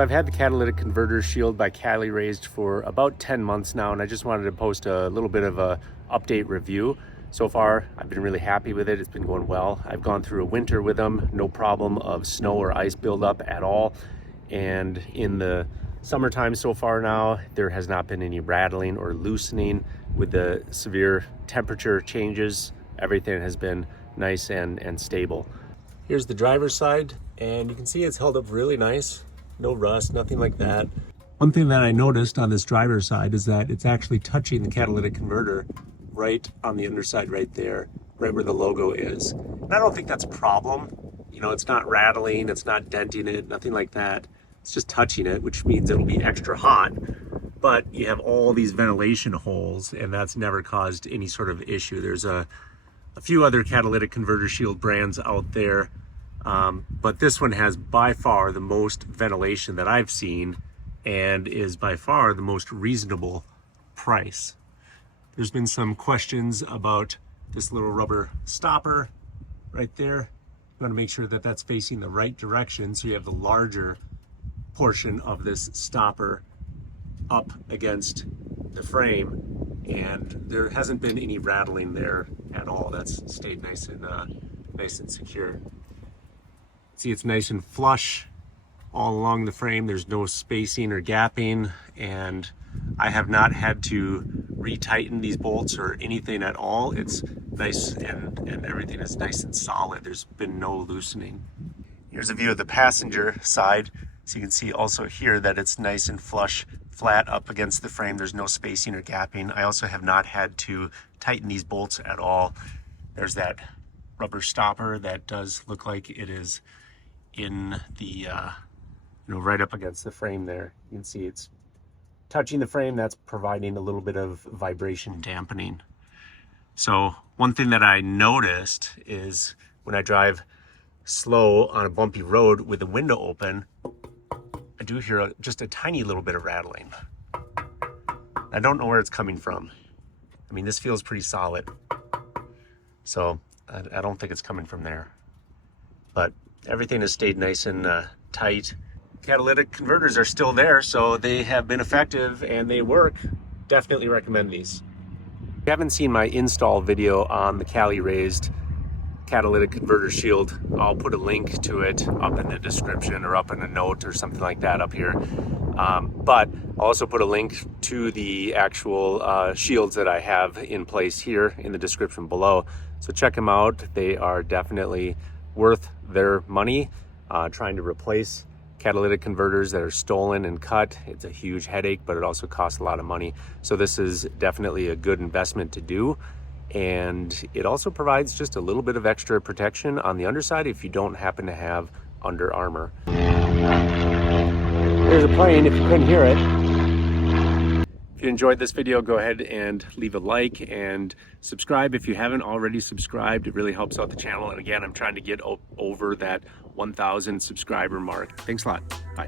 So I've had the catalytic converter shield by Cali raised for about 10 months now, and I just wanted to post a little bit of a update review. So far, I've been really happy with it. It's been going well. I've gone through a winter with them, no problem of snow or ice buildup at all. And in the summertime so far now, there has not been any rattling or loosening with the severe temperature changes. Everything has been nice and stable. Here's the driver's side, and you can see it's held up really nice. No rust, nothing like that. One thing that I noticed on this driver's side is that it's actually touching the catalytic converter right on the underside right there, right where the logo is. And I don't think that's a problem. You know, it's not rattling, it's not denting it, nothing like that. It's just touching it, which means it'll be extra hot. But you have all these ventilation holes, and that's never caused any sort of issue. There's a few other catalytic converter shield brands out there, but this one has by far the most ventilation that I've seen and is by far the most reasonable price. There's been some questions about this little rubber stopper right there. You want to make sure that that's facing the right direction, so you have the larger portion of this stopper up against the frame, and there hasn't been any rattling there at all. That's stayed nice and secure. See, it's nice and flush all along the frame. There's no spacing or gapping, and I have not had to retighten these bolts or anything at all. It's nice and everything is nice and solid. There's been no loosening. Here's a view of the passenger side. So you can see also here that it's nice and flush, flat up against the frame. There's no spacing or gapping. I also have not had to tighten these bolts at all. There's that rubber stopper that does look like it is in the, right up against the frame there. You can see it's touching the frame. That's providing a little bit of vibration dampening. So one thing that I noticed is when I drive slow on a bumpy road with the window open, I do hear just a tiny little bit of rattling. I don't know where it's coming from. I mean, this feels pretty solid, so I don't think it's coming from there. But everything has stayed nice and tight. Catalytic converters are still there, so they have been effective and they work. Definitely recommend these. If you haven't seen my install video on the Cali raised catalytic converter shield, I'll put a link to it up in the description or up in a note or something like that up here. But I'll also put a link to the actual shields that I have in place here in the description below. So check them out. They are definitely worth their money. Trying to replace catalytic converters that are stolen and cut, it's a huge headache, but it also costs a lot of money. So this is definitely a good investment to do. And it also provides just a little bit of extra protection on the underside if you don't happen to have Under Armour. There's a plane if you couldn't hear it. If you enjoyed this video, go ahead and leave a like and subscribe if you haven't already subscribed. It really helps out the channel. And again, I'm trying to get over that 1,000 subscriber mark. Thanks a lot. Bye.